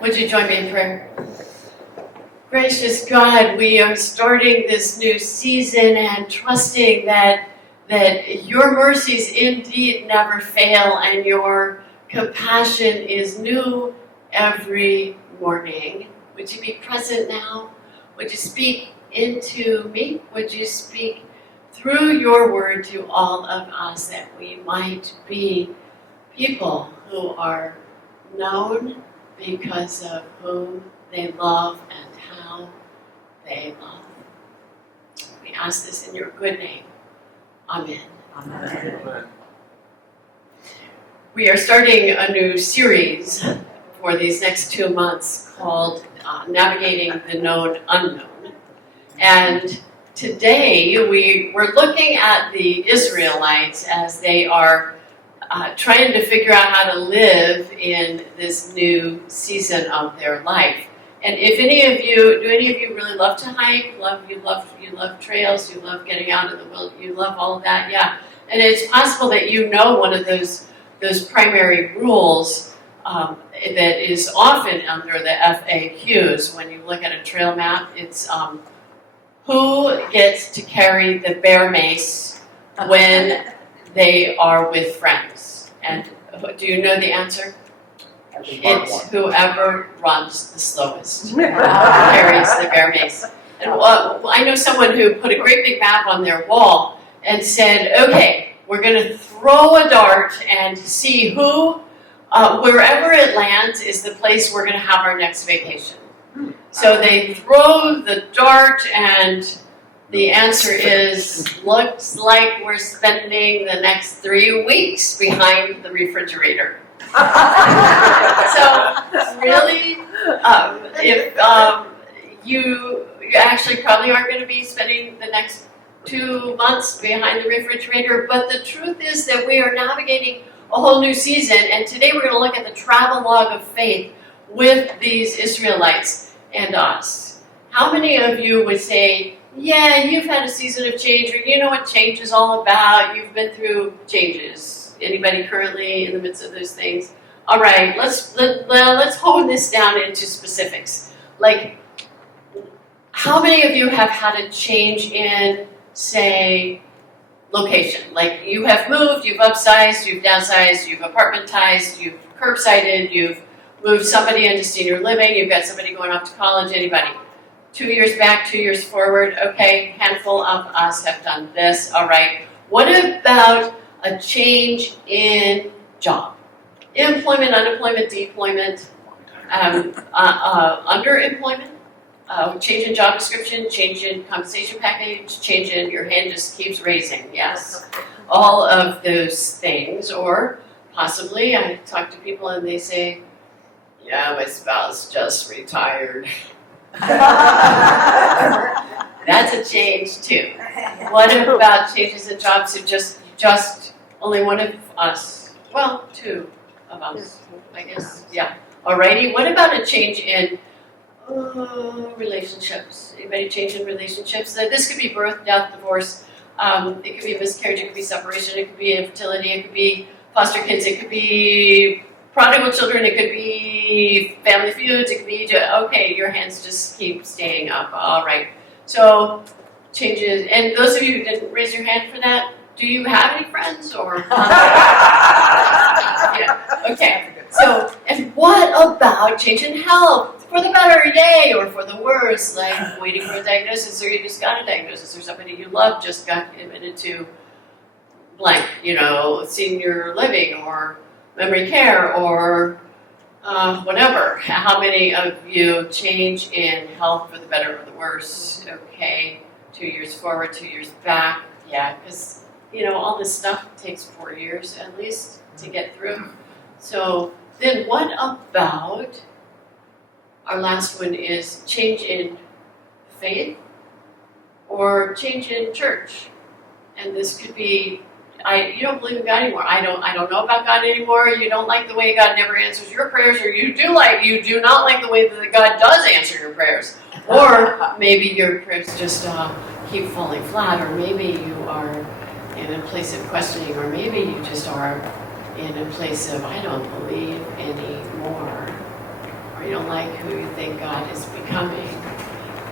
Would you join me in prayer? Gracious God, we are starting this new season and trusting that your mercies indeed never fail and your compassion is new every morning. Would you be present now? Would you speak into me? Would you speak through your word to all of us that we might be people who are known because of whom they love and how they love. We ask this in your good name. Amen. Amen. We are starting a new series for these next 2 months called Navigating the Known Unknown. And today we're looking at the Israelites as they are trying to figure out how to live in this new season of their life. And if do any of you really love to hike? You love trails, you love getting out in the wilderness, you love all of that, yeah. And it's possible that you know one of those primary rules that is often under the FAQs when you look at a trail map. It's who gets to carry the bear mace when they are with friends. And do you know the answer? It's whoever runs the slowest carries the bear mace. And I know someone who put a great big map on their wall and said, okay, we're going to throw a dart and see who, wherever it lands is the place we're going to have our next vacation. So they throw the dart and the answer is, looks like we're spending the next 3 weeks behind the refrigerator. So, really, if you actually probably aren't going to be spending the next 2 months behind the refrigerator, but the truth is that we are navigating a whole new season, and today we're going to look at the Travelogue of Faith with these Israelites and us. How many of you would say, yeah, you've had a season of change, or you know what change is all about, you've been through changes. Anybody currently in the midst of those things? All right, let's hone this down into specifics. Like, how many of you have had a change in, say, location? Like, you have moved, you've upsized, you've downsized, you've apartmentized, you've curbsided, you've moved somebody into senior living, you've got somebody going off to college, anybody? 2 years back, 2 years forward, okay, handful of us have done this, all right. What about a change in job? Employment, unemployment, deployment, underemployment, change in job description, change in compensation package, change in, your hand just keeps raising, yes. All of those things, or possibly I talk to people and they say, yeah, my spouse just retired. That's a change too. What about changes in jobs who just only one of us? Well, 2 of us, I guess. Yeah. Alrighty. What about a change in relationships? Anybody change in relationships? This could be birth, death, divorce. It could be a miscarriage. It could be separation. It could be infertility. It could be foster kids. It could be prodigal children, it could be family feuds, it could be, okay, your hands just keep staying up, all right. So, changes, and those of you who didn't raise your hand for that, do you have any friends, or? Yeah, okay. So, and what about change in health? For the better, yay, or for the worse, like waiting for a diagnosis, or you just got a diagnosis, or somebody you love just got admitted to blank, senior living, or memory care, or whatever. How many of you change in health for the better or the worse? Okay, 2 years forward, 2 years back. Yeah, because, all this stuff takes 4 years at least to get through. So then what about, our last one is change in faith or change in church. And this could be, you don't believe in God anymore. I don't know about God anymore. You don't like the way God never answers your prayers, or you do not like the way that God does answer your prayers. Or maybe your prayers just keep falling flat, or maybe you are in a place of questioning, or maybe you just are in a place of, I don't believe anymore. Are or you don't like who you think God is becoming.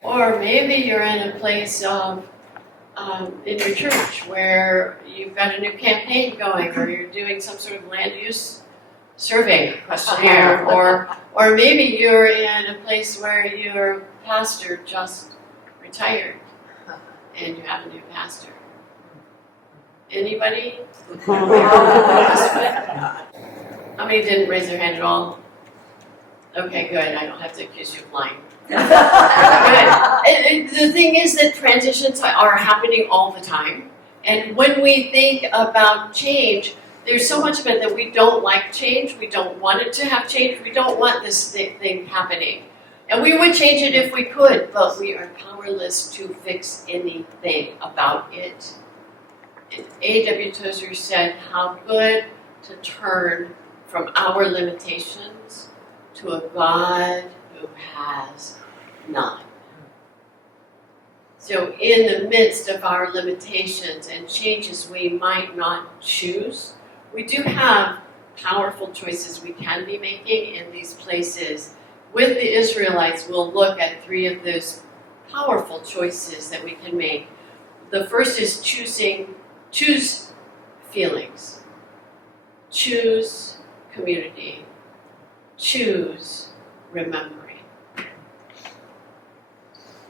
Or maybe you're in a place of in your church where you've got a new campaign going, or you're doing some sort of land use survey questionnaire, or maybe you're in a place where your pastor just retired and you have a new pastor. Anybody? How many didn't raise their hand at all? Okay, good. I don't have to accuse you of lying. Good. And the thing is that transitions are happening all the time. And when we think about change, there's so much of it that we don't like change. We don't want it to have change. We don't want this thing happening. And we would change it if we could, but we are powerless to fix anything about it. And A.W. Tozer said, how good to turn from our limitations to a God who has none. So in the midst of our limitations and changes we might not choose, we do have powerful choices we can be making in these places. With the Israelites, we'll look at 3 of those powerful choices that we can make. The first is choose feelings, choose community, choose remembering.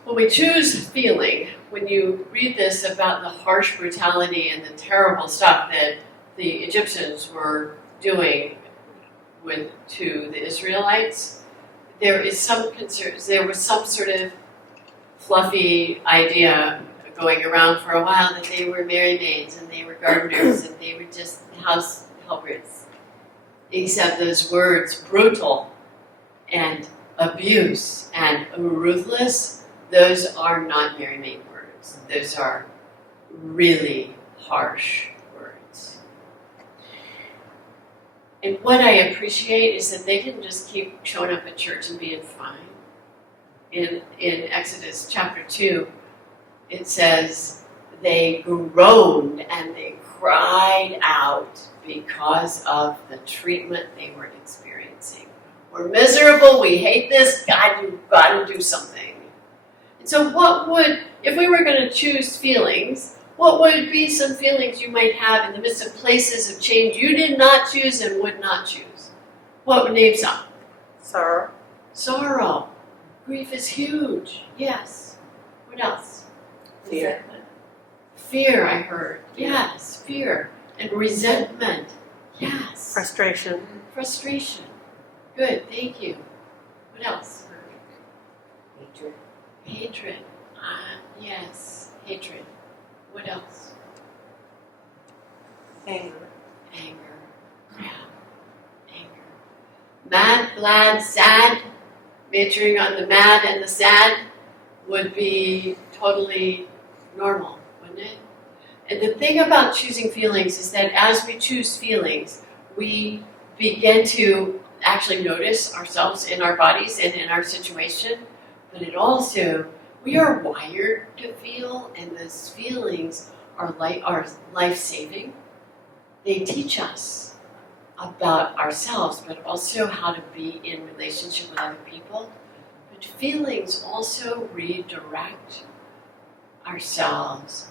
When we choose feeling, when you read this about the harsh brutality and the terrible stuff that the Egyptians were doing to the Israelites, there was some sort of fluffy idea going around for a while that they were merry maids and they were gardeners and they were just house helpers. Except those words, brutal and abuse and ruthless, those are not merry maid words. Those are really harsh words. And what I appreciate is that they didn't just keep showing up at church and being fine. In Exodus chapter 2, it says they groaned and they cried out because of the treatment they were experiencing. We're miserable, we hate this, God, you've got to do something. And so if we were going to choose feelings, what would be some feelings you might have in the midst of places of change you did not choose and would not choose? What would name some? Sorrow. Sorrow. Grief is huge. Yes. What else? Fear. Fear, I heard. Yes, fear. And resentment. Yes. Frustration. Frustration. Good, thank you. What else? Hatred. Hatred. Yes, hatred. What else? Anger. Anger. Yeah. Anger. Mad, glad, sad. Majoring on the mad and the sad would be totally normal, wouldn't it? And the thing about choosing feelings is that as we choose feelings, we begin to actually notice ourselves in our bodies and in our situation, but it also, we are wired to feel, and those feelings are life-saving. They teach us about ourselves, but also how to be in relationship with other people. But feelings also redirect ourselves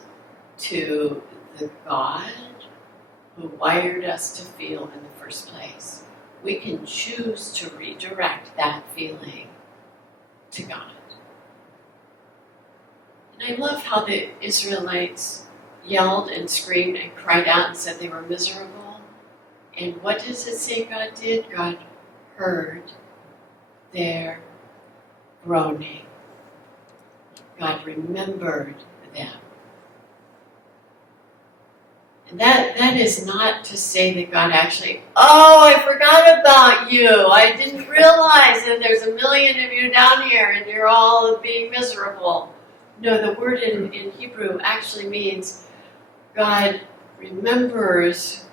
to the God who wired us to feel in the first place. We can choose to redirect that feeling to God. And I love how the Israelites yelled and screamed and cried out and said they were miserable. And what does it say God did? God heard their groaning. God remembered them. And that is not to say that God actually, oh, I forgot about you. I didn't realize that there's a million of you down here and you're all being miserable. No, the word in Hebrew actually means God remembers,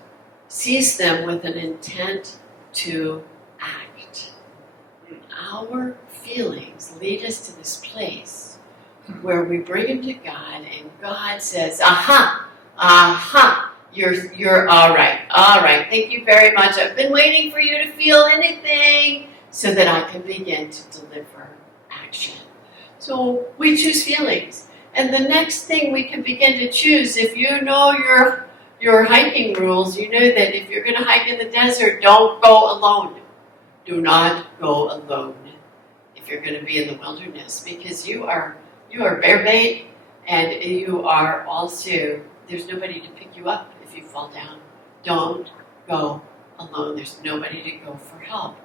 sees them with an intent to act. Our feelings lead us to this place where we bring them to God and God says, aha, you're all right, thank you very much. I've been waiting for you to feel anything. so that I can begin to deliver action. So we choose feelings. And the next thing we can begin to choose, if you know your hiking rules, you know that if you're going to hike in the desert, don't go alone. Do not go alone if you're going to be in the wilderness, because you are bear bait, and you are also, there's nobody to pick you up if you fall down. Don't go alone. There's nobody to go for help.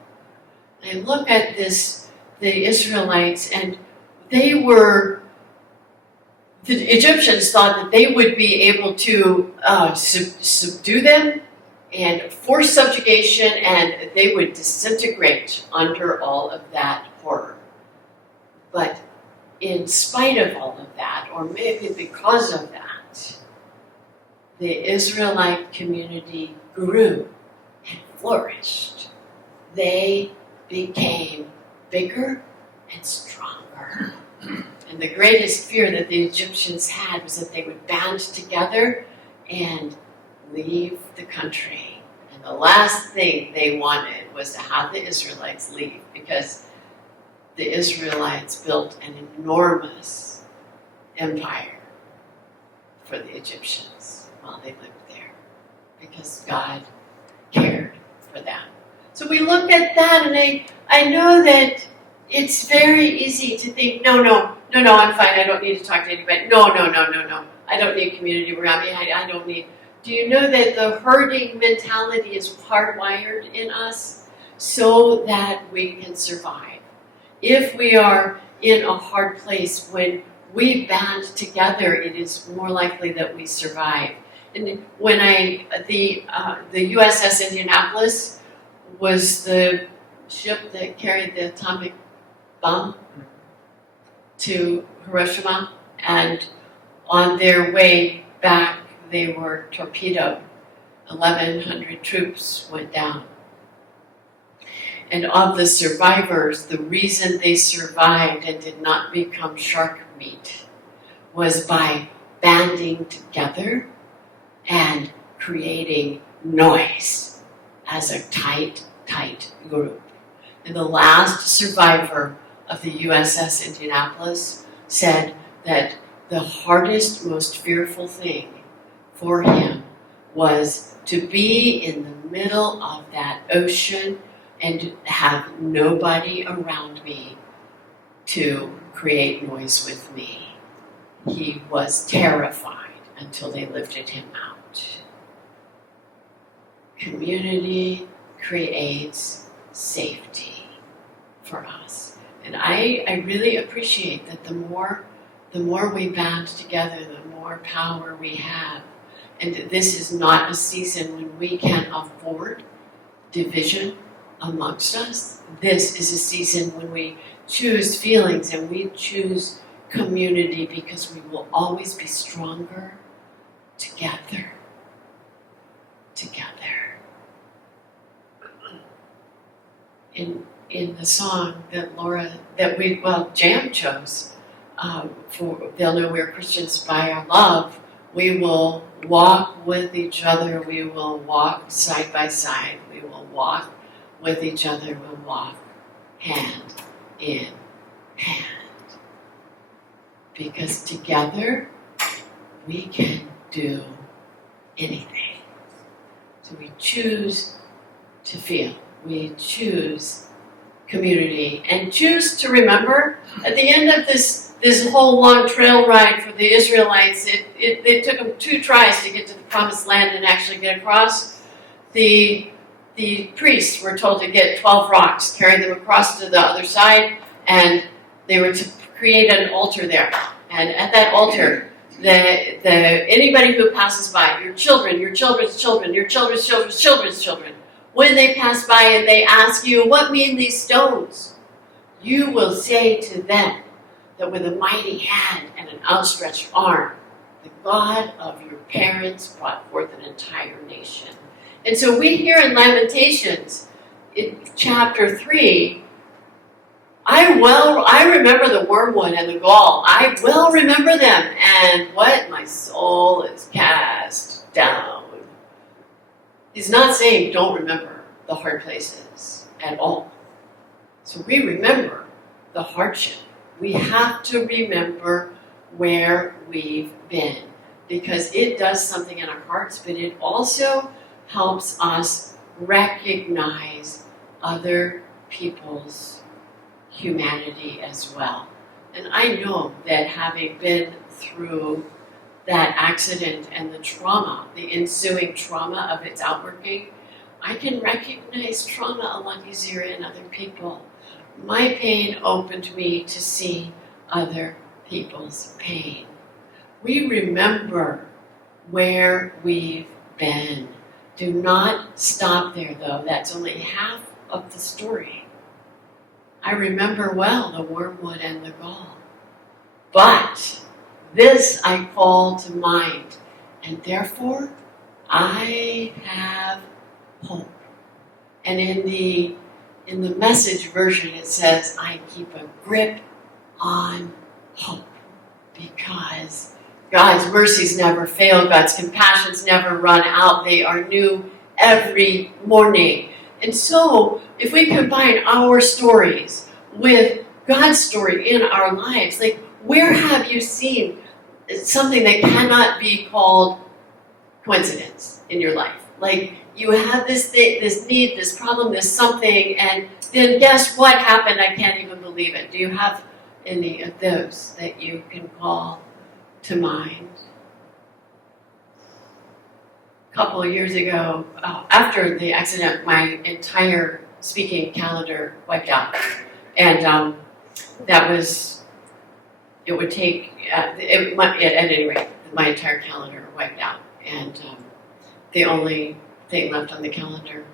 I look at this, the Israelites, and the Egyptians thought that they would be able to subdue them and force subjugation, and they would disintegrate under all of that horror. But in spite of all of that, or maybe because of that, the Israelite community grew and flourished. They became bigger and stronger. And the greatest fear that the Egyptians had was that they would band together and leave the country. And the last thing they wanted was to have the Israelites leave, because the Israelites built an enormous empire for the Egyptians while they lived there, because God cared for them. So we look at that, and I know that it's very easy to think, no, I'm fine, I don't need to talk to anybody. No, I don't need community around me, I don't need... Do you know that the herding mentality is hardwired in us so that we can survive? If we are in a hard place, when we band together, it is more likely that we survive. And when the USS Indianapolis was the ship that carried the atomic bomb to Hiroshima, and on their way back they were torpedoed. 1,100 troops went down. And of the survivors, the reason they survived and did not become shark meat was by banding together and creating noise as a tight group. And the last survivor of the USS Indianapolis said that the hardest, most fearful thing for him was to be in the middle of that ocean and have nobody around me to create noise with me. He was terrified until they lifted him out. Community creates safety for us. And I really appreciate that the more we band together, the more power we have. And this is not a season when we can afford division amongst us. This is a season when we choose feelings and we choose community, because we will always be stronger together. In the song that Jam chose, for they'll know we're Christians by our love, we will walk with each other, we will walk side by side, we will walk with each other, we'll walk hand in hand. Because together we can do anything. So we choose to feel, we choose community, and choose to remember at the end of this whole long trail ride for the Israelites, it took them 2 tries to get to the promised land and actually get across. The priests were told to get 12 rocks, carry them across to the other side, and they were to create an altar there. And at that altar, anybody who passes by, your children, your children's children, your children's children's children's children, when they pass by and they ask you, what mean these stones? You will say to them that with a mighty hand and an outstretched arm, the God of your parents brought forth an entire nation. And so we hear in Lamentations, in chapter 3, I remember the wormwood and the gall. I will remember them. And what? My soul is cast down. He's not saying don't remember the hard places at all. So we remember the hardship. We have to remember where we've been, because it does something in our hearts, but it also helps us recognize other people's humanity as well. And I know that having been through that accident and the trauma, the ensuing trauma of its outworking, I can recognize trauma a lot easier in other people. My pain opened me to see other people's pain. We remember where we've been. Do not stop there, though. That's only half of the story. I remember well the wormwood and the gall. But this I call to mind, and therefore I have hope. And in the Message version it says, I keep a grip on hope, because God's mercies never fail, God's compassions never run out, they are new every morning. And so, if we combine our stories with God's story in our lives, like, where have you seen something that cannot be called coincidence in your life? Like, you have this thing, this need, this problem, this something, and then guess what happened? I can't even believe it. Do you have any of those that you can call to mind? A couple of years ago, after the accident, my entire speaking calendar wiped out. And that was, it would take, at any rate, my entire calendar wiped out. And the only thing left on the calendar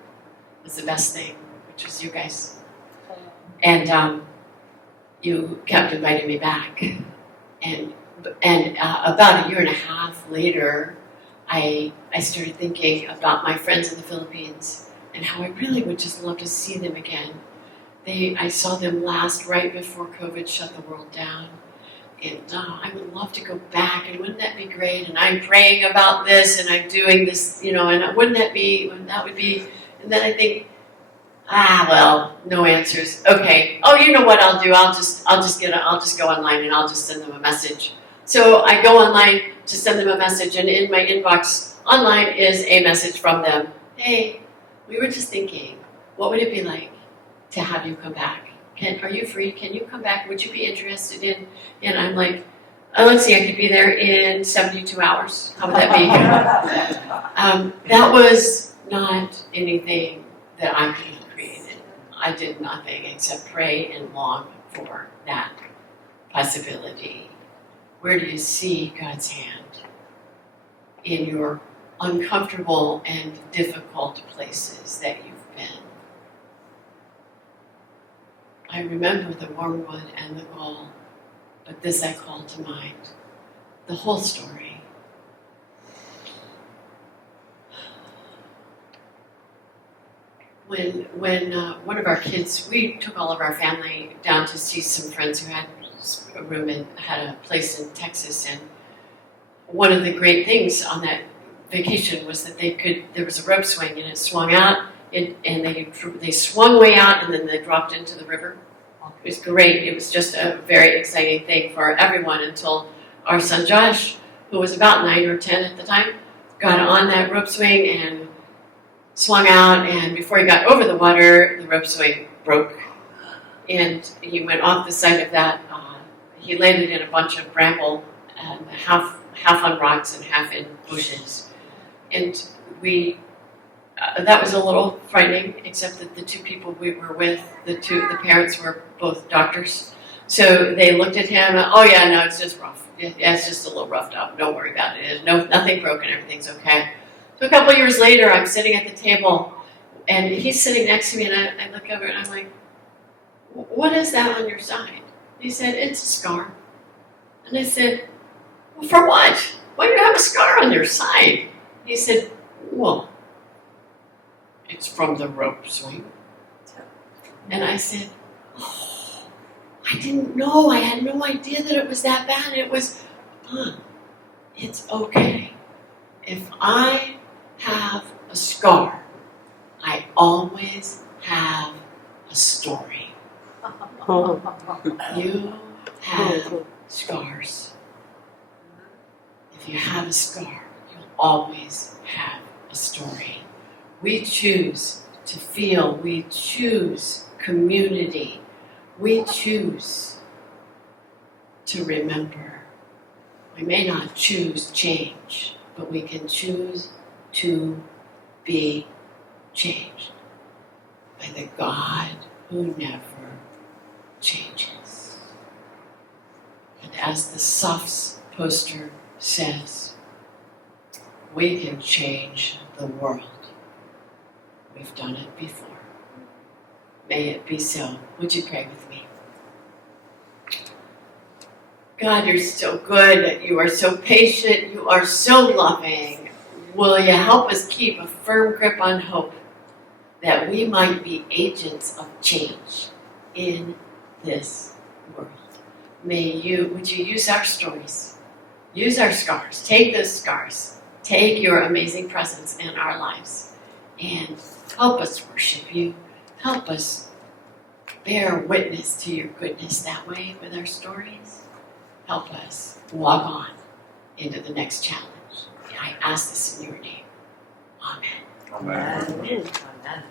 was the best thing, which was you guys. And you kept inviting me back. And about a year and a half later, I started thinking about my friends in the Philippines and how I really would just love to see them again. I saw them last right before COVID shut the world down. And I would love to go back, and wouldn't that be great? And I'm praying about this, and I'm doing this, and wouldn't that would be, and then I think, well, no answers. Okay. Oh, you know what I'll do? I'll just go online and I'll just send them a message. So I go online to send them a message, and in my inbox online is a message from them. Hey, we were just thinking, what would it be like to have you come back? Are you free? Can you come back? Would you be interested in? And I'm like, let's see, I could be there in 72 hours. How would that be? That was not anything that I could have created. I did nothing except pray and long for that possibility. Where do you see God's hand in your uncomfortable and difficult places that you've been? I remember the wormwood and the gall, but this I call to mind, the whole story. When one of our kids, we took all of our family down to see some friends who had a room and had a place in Texas, and one of the great things on that vacation was that there was a rope swing, and it swung out, and they swung way out, and then they dropped into the river. It was great. It was just a very exciting thing for everyone until our son Josh, who was about 9 or 10 at the time, got on that rope swing and swung out, and before he got over the water, the rope swing broke, and he went off the side of that. He landed in a bunch of bramble, and half on rocks and half in bushes, and that was a little frightening, except that the two people we were with, the parents were both doctors. So they looked at him, oh yeah, no, it's just rough. Yeah, it's just a little roughed up. Don't worry about it. Nothing broken, everything's okay. So a couple years later, I'm sitting at the table, and he's sitting next to me, and I look over and I'm like, what is that on your side? He said, it's a scar. And I said, well, for what? Why do you have a scar on your side? He said, well, it's from the rope swing. And I said, oh, I didn't know. I had no idea that it was that bad. It was, it's okay. If I have a scar, I always have a story. You have scars. If you have a scar, you'll always have a story. We choose to feel. We choose community. We choose to remember. We may not choose change, but we can choose to be changed by the God who never changes. And as the Softs poster says, we can change the world. We've done it before. May it be so. Would you pray with me? God, you're so good. You are so patient. You are so loving. Will you help us keep a firm grip on hope that we might be agents of change in this world? Would you use our stories, use our scars, take those scars, take your amazing presence in our lives, and help us worship you. Help us bear witness to your goodness that way with our stories. Help us walk on into the next challenge. I ask this in your name. Amen. Amen. Amen.